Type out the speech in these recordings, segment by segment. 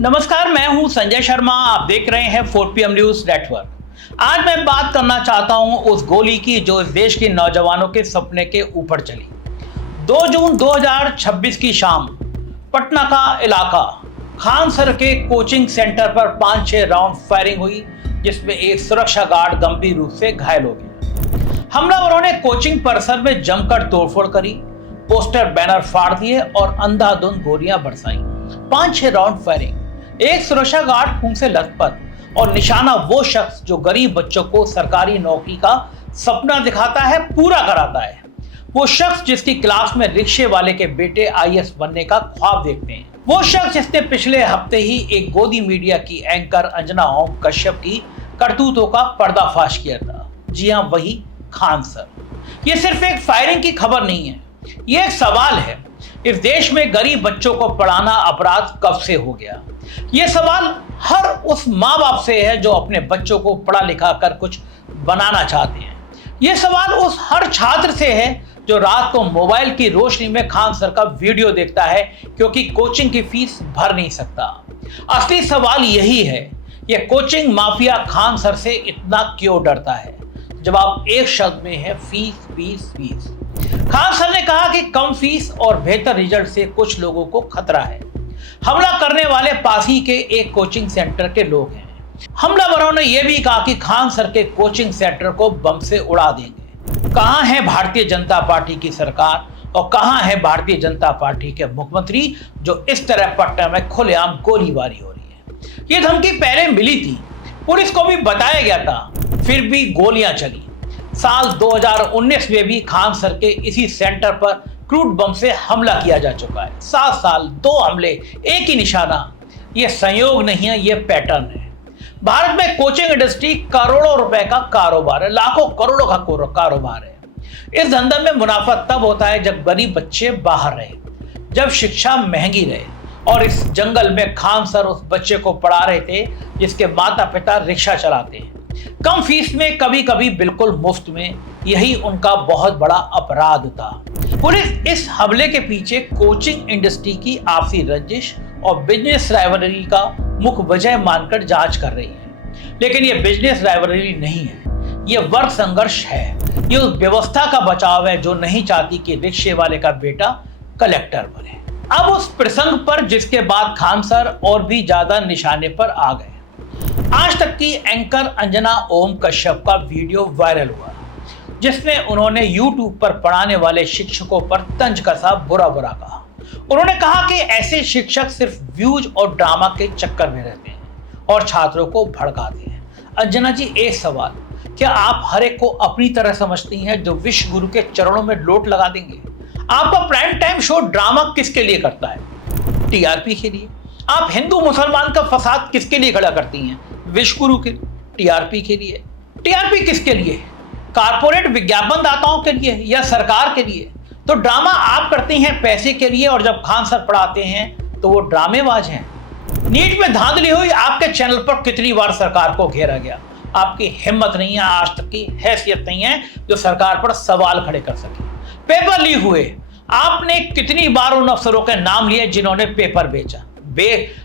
नमस्कार, मैं हूं संजय शर्मा। आप देख रहे हैं 4PM न्यूज नेटवर्क। आज मैं बात करना चाहता हूं उस गोली की जो इस देश के नौजवानों के सपने के ऊपर चली। 2 जून 2026 की शाम पटना का इलाका खान सर के कोचिंग सेंटर पर 5-6 राउंड फायरिंग हुई, जिसमें एक सुरक्षा गार्ड गंभीर रूप से घायल हो गया। हमलावरों ने कोचिंग परिसर में जमकर तोड़फोड़ करी, पोस्टर बैनर फाड़ दिए और अंधाधुंध गोलियां बरसाई। 5-6 राउंड फायरिंग, एक सुरक्षा गार्ड खून से लथपथ और निशाना वो शख्स जो गरीब बच्चों को सरकारी नौकरी का सपना दिखाता है, पूरा कराता है। वो शख्स जिसकी क्लास में रिक्शे वाले के बेटे IAS बनने का ख्वाब देखते हैं। वो शख्स जिसने पिछले हफ्ते ही एक गोदी मीडिया की एंकर अंजना ओम कश्यप की करतूतों का पर्दाफाश किया था। जी हाँ, वही खान सर। ये सिर्फ एक फायरिंग की खबर नहीं है, ये एक सवाल है। इस देश में गरीब बच्चों को पढ़ाना अपराध कब से हो गया? ये सवाल हर उस माँ बाप से है जो अपने बच्चों को पढ़ा लिखा कर कुछ बनाना चाहते हैं। ये सवाल उस हर छात्र से है जो रात को मोबाइल की रोशनी में खान सर का वीडियो देखता है क्योंकि कोचिंग की फीस भर नहीं सकता। असली सवाल यही है, ये कोचिंग माफिया खान सर से इतना क्यों डरता है? जवाब एक शब्द में है, fees fees fees. Khan sir ने कहा कि कम फीस और बेहतर रिजल्ट से कुछ लोगों को खतरा है। हमला करने वाले पास ही के एक कोचिंग सेंटर के लोग हैं। हमलावरों ने यह भी कहा कि खान सर के कोचिंग सेंटर को बम से उड़ा देंगे। कहां है भारतीय जनता पार्टी की सरकार और कहां है भारतीय जनता पार्टी के मुख्यमंत्री जो इस तरह पटना में खुलेआम गोलीबारी हो रही है? ये धमकी पहले मिली थी, पुलिस को भी बताया गया था, फिर भी गोलियां चली। साल 2019 में भी खान सर के इसी सेंटर पर क्रूड बम से हमला किया जा चुका है। 7 साल 2 हमले, एक ही निशाना। यह संयोग नहीं है, यह पैटर्न है। भारत में कोचिंग इंडस्ट्री करोड़ों रुपए का कारोबार है, लाखों करोड़ों का कारोबार है। इस धंधे में मुनाफा तब होता है जब गरीब बच्चे बाहर रहे, जब शिक्षा महंगी रहे। और इस जंगल में खान सर उस बच्चे को पढ़ा रहे थे जिसके माता पिता रिक्शा चलाते हैं, कम फीस में, कभी कभी बिल्कुल मुफ्त में। यही उनका बहुत बड़ा अपराध था। पुलिस इस हमले के पीछे कोचिंग इंडस्ट्री की आपसी रंजिश और बिजनेस राइवलरी का मुख्य वजह मानकर जांच कर रही है। लेकिन यह बिजनेस राइवलरी नहीं है, यह वर्ग संघर्ष है। यह उस व्यवस्था का बचाव है जो नहीं चाहती कि रिक्शे वाले का बेटा कलेक्टर बने। अब उस प्रसंग पर जिसके बाद खान सर और भी ज्यादा निशाने पर आ गए। आज तक की एंकर अंजना ओम कश्यप का वीडियो वायरल हुआ जिसमें उन्होंने YouTube पर पढ़ाने वाले शिक्षकों पर तंज कसा, बुरा बुरा कहा। उन्होंने कहा कि ऐसे शिक्षक सिर्फ व्यूज और ड्रामा के चक्कर में रहते हैं और छात्रों को भड़काते हैं। अंजना जी, एक सवाल, क्या आप हर एक को अपनी तरह समझती हैं जो विश्व गुरु के चरणों में लोट लगा देंगे? आपका प्राइम टाइम शो ड्रामा किसके लिए करता है? TRP के लिए। आप हिंदू मुसलमान का फसाद किसके लिए खड़ा करती हैं? विश्व गुरु के TRP के लिए। TRP किसके लिए? कारपोरेट विज्ञापन दाताओं के लिए या सरकार के लिए? तो ड्रामा आप करती हैं पैसे के लिए, और जब खान सर पढ़ाते हैं तो वो ड्रामेबाज हैं। नीट में धांधली हुई, आपके चैनल पर कितनी बार सरकार को घेरा गया? आपकी हिम्मत नहीं है, आज तक की हैसियत नहीं है जो सरकार पर सवाल खड़े कर सके। पेपर लीक हुए, आपने कितनी बार उन अफसरों के नाम लिए जिन्होंने पेपर बेचा?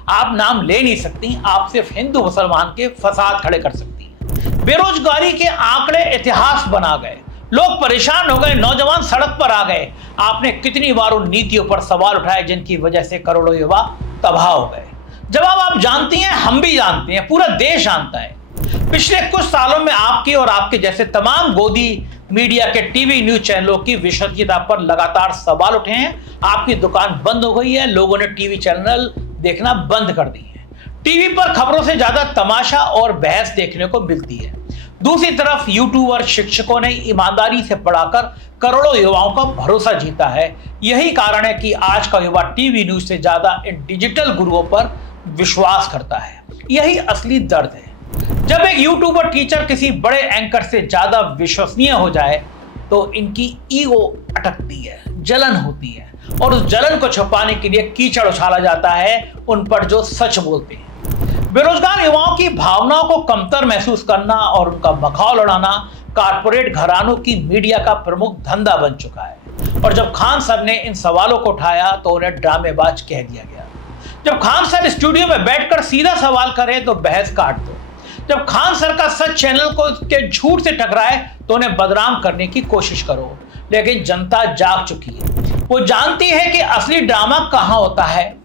आप नाम ले नहीं सकती, आप सिर्फ हिंदू मुसलमान के फसाद खड़े कर सकती हैं। बेरोजगारी के आंकड़े इतिहास बना गए, लोग परेशान हो गए, नौजवान सड़क पर आ गए। आपने कितनी बार उन नीतियों पर सवाल उठाए जिनकी वजह से करोड़ों युवा तबाह हो गए? जवाब आप जानती हैं, हम भी जानते हैं, पूरा देश जानता है। पिछले कुछ सालों में आपकी और आपके जैसे तमाम गोदी मीडिया के टीवी न्यूज चैनलों की विश्वसनीयता पर लगातार सवाल उठे हैं। आपकी दुकान बंद हो गई है, लोगों ने टीवी चैनल देखना बंद कर दी है। टीवी पर खबरों से ज्यादा तमाशा और बहस देखने को मिलती है। दूसरी तरफ यूट्यूबर शिक्षकों ने ईमानदारी से पढ़ाकर करोड़ों युवाओं का भरोसा जीता है। यही कारण है कि आज का युवा टीवी न्यूज से ज्यादा इन डिजिटल गुरुओं पर विश्वास करता है। यही असली दर्द है। जब एक यूट्यूबर टीचर किसी बड़े एंकर से ज्यादा विश्वसनीय हो जाए तो इनकी ईगो अटकती है, जलन होती है, और उस जलन को छुपाने के लिए कीचड़ उछाला जाता है उन पर जो सच बोलते हैं। बेरोजगार युवाओं की भावनाओं को कमतर महसूस करना और उनका मखौल उड़ाना कारपोरेट घरानों की मीडिया का प्रमुख धंधा बन चुका है। और जब खान सर ने इन सवालों को उठाया तो उन्हें ड्रामेबाज कह दिया गया। जब खान सर स्टूडियो में बैठकर सीधा सवाल करे तो बहस काट दो। जब खान सर का सच चैनल को के झूठ से टकराए तो उन्हें बदनाम करने की कोशिश करो। लेकिन जनता जाग चुकी है, वो जानती है कि असली ड्रामा कहां होता है,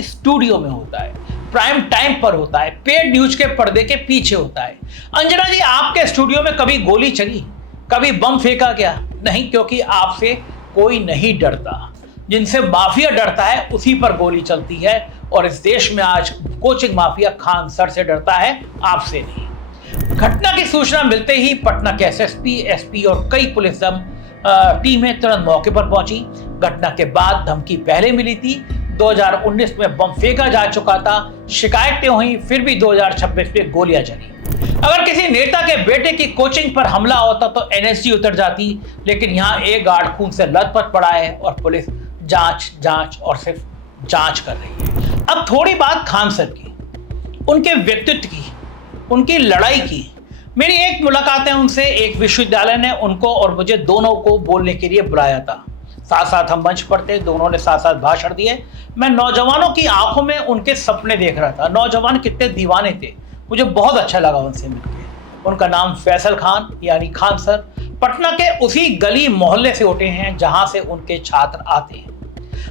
स्टूडियो में होता है, प्राइम टाइम पर होता है, पेड न्यूज के पर्दे के पीछे होता है। अंजना जी, आपके स्टूडियो में कभी गोली चली, कभी बम फेंका गया? नहीं, क्योंकि आपसे कोई नहीं डरता। जिनसे माफिया डरता है उसी पर गोली चलती है, और इस देश में आज कोचिंग माफिया खान सर से डरता है, आपसे नहीं। घटना की सूचना मिलते ही पटना के एसएसपी, एसपी और कई पुलिस टीमें तुरंत मौके पर पहुंची। घटना के बाद धमकी पहले मिली थी, 2019 में बम फेंका जा चुका था, शिकायतें हुई, फिर भी 2026 में गोलियां चली। अगर किसी नेता के बेटे की कोचिंग पर हमला होता तो एनएसजी उतर जाती, लेकिन यहाँ एक गार्ड खून से लथपथ पड़ा है और पुलिस जांच और सिर्फ जांच कर रही है। अब थोड़ी बात खान सर की, उनके व्यक्तित्व की, उनकी लड़ाई की। मेरी एक मुलाकात है उनसे, एक विश्वविद्यालय ने उनको और मुझे दोनों को बोलने के लिए बुलाया था। साथ साथ हम मंच पर थे, दोनों ने साथ साथ भाषण दिए। मैं नौजवानों की आंखों में उनके सपने देख रहा था, नौजवान कितने दीवाने थे। मुझे बहुत अच्छा लगा उनसे मिलकर। उनका नाम फैसल खान यानी खान सर, पटना के उसी गली मोहल्ले से उठे हैं जहां से उनके छात्र आते हैं।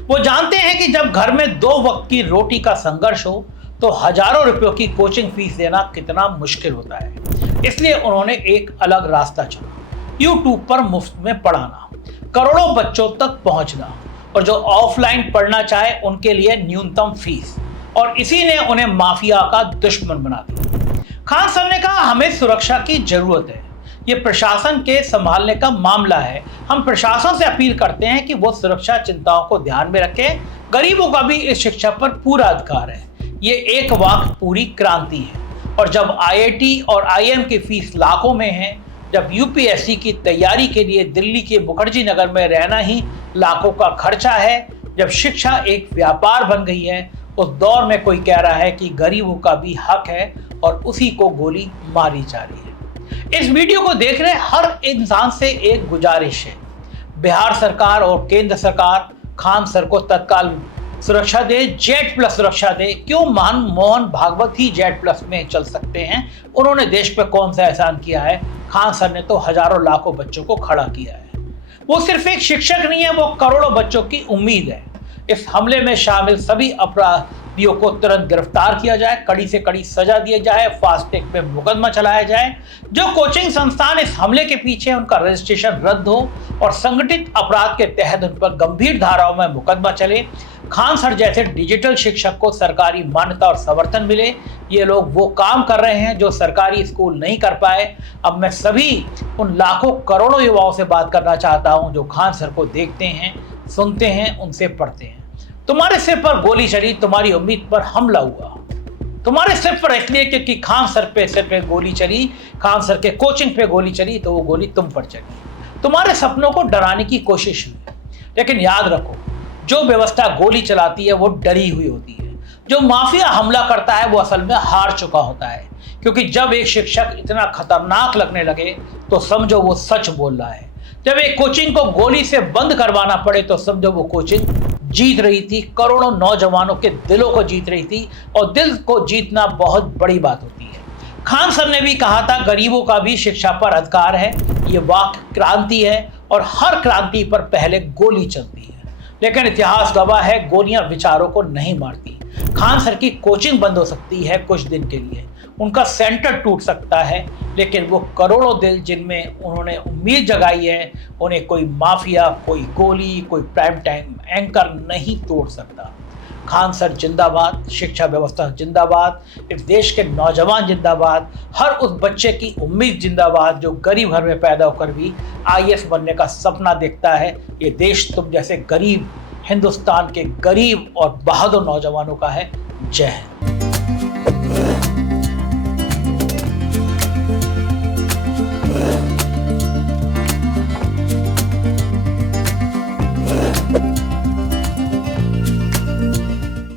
वो जानते हैं कि जब घर में 2 वक्त की रोटी का संघर्ष हो तो हजारों रुपयों की कोचिंग फीस देना कितना मुश्किल होता है। इसलिए उन्होंने एक अलग रास्ता चुना, यूट्यूब पर मुफ्त में पढ़ाना, करोड़ों बच्चों तक पहुंचना, और जो ऑफलाइन पढ़ना चाहे उनके लिए न्यूनतम फीस। और इसी ने उन्हें माफिया का दुश्मन बना दिया। खान सर ने कहा, हमें सुरक्षा की जरूरत है, ये प्रशासन के संभालने का मामला है। हम प्रशासन से अपील करते हैं कि वो सुरक्षा चिंताओं को ध्यान में रखें। गरीबों का भी इस शिक्षा पर पूरा अधिकार है। ये एक वाक़ पूरी क्रांति है। और जब आईआईटी और आईएम की फीस लाखों में है, जब यूपीएससी की तैयारी के लिए दिल्ली के मुखर्जी नगर में रहना ही लाखों का खर्चा है, जब शिक्षा एक व्यापार बन गई है, उस दौर में कोई कह रहा है कि गरीबों का भी हक है और उसी को गोली मारी जा रही है। इस वीडियो को देख रहे हर इंसान से एक गुजारिश है, बिहार सरकार और केंद्र सरकार खान सर को तत्काल सुरक्षा दे, जेड प्लस सुरक्षा दे। क्यों मोहन भागवत ही जेड प्लस में चल सकते हैं? उन्होंने देश पे कौन सा एहसान किया है? खान सर ने तो हजारों लाखों बच्चों को खड़ा किया है। वो सिर्फ एक शिक्षक नहीं है, वो करोड़ों बच्चों की उम्मीद है। इस हमले में शामिल सभी अपराधियों को तुरंत गिरफ्तार किया जाए, कड़ी से कड़ी सजा दिया जाए, फास्ट ट्रैक पे मुकदमा चलाया जाए। जो कोचिंग संस्थान इस हमले के पीछे, उनका रजिस्ट्रेशन रद्द हो और संगठित अपराध के तहत उन पर गंभीर धाराओं में मुकदमा चले। खान सर जैसे डिजिटल शिक्षक को सरकारी मान्यता और समर्थन मिले। ये लोग वो काम कर रहे हैं जो सरकारी स्कूल नहीं कर पाए। अब मैं सभी उन लाखों करोड़ों युवाओं से बात करना चाहता हूं जो खान सर को देखते हैं, सुनते हैं, उनसे पढ़ते हैं। तुम्हारे सिर पर गोली चली, तुम्हारी उम्मीद पर हमला हुआ। तुम्हारे सिर पर इसलिए क्योंकि खान सर पे सिर पे गोली चली, खान सर के कोचिंग पे गोली चली, तो वो गोली तुम पर चली। तुम्हारे सपनों को डराने की कोशिश हुई, लेकिन याद रखो, जो व्यवस्था गोली चलाती है वो डरी हुई होती है। जो माफिया हमला करता है वो असल में हार चुका होता है, क्योंकि जब एक शिक्षक इतना खतरनाक लगने लगे तो समझो वो सच बोल रहा है। जब एक कोचिंग को गोली से बंद करवाना पड़े तो समझो वो कोचिंग जीत रही थी, करोड़ों नौजवानों के दिलों को जीत रही थी। और दिल को जीतना बहुत बड़ी बात होती है। खान सर ने भी कहा था, गरीबों का भी शिक्षा पर अधिकार है। ये वाक़ क्रांति है और हर क्रांति पर पहले गोली चलती है, लेकिन इतिहास गवाह है गोलियां विचारों को नहीं मारती। खान सर की कोचिंग बंद हो सकती है कुछ दिन के लिए, उनका सेंटर टूट सकता है, लेकिन वो करोड़ों दिल जिनमें उन्होंने उम्मीद जगाई है, उन्हें कोई माफिया, कोई गोली, कोई प्राइम टाइम एंकर नहीं तोड़ सकता। खान सर जिंदाबाद, शिक्षा व्यवस्था जिंदाबाद, इस देश के नौजवान जिंदाबाद, हर उस बच्चे की उम्मीद जिंदाबाद जो गरीब घर में पैदा होकर भी आईएएस बनने का सपना देखता है। ये देश तुम जैसे गरीब, हिंदुस्तान के गरीब और बहादुर नौजवानों का है। जय हिंद।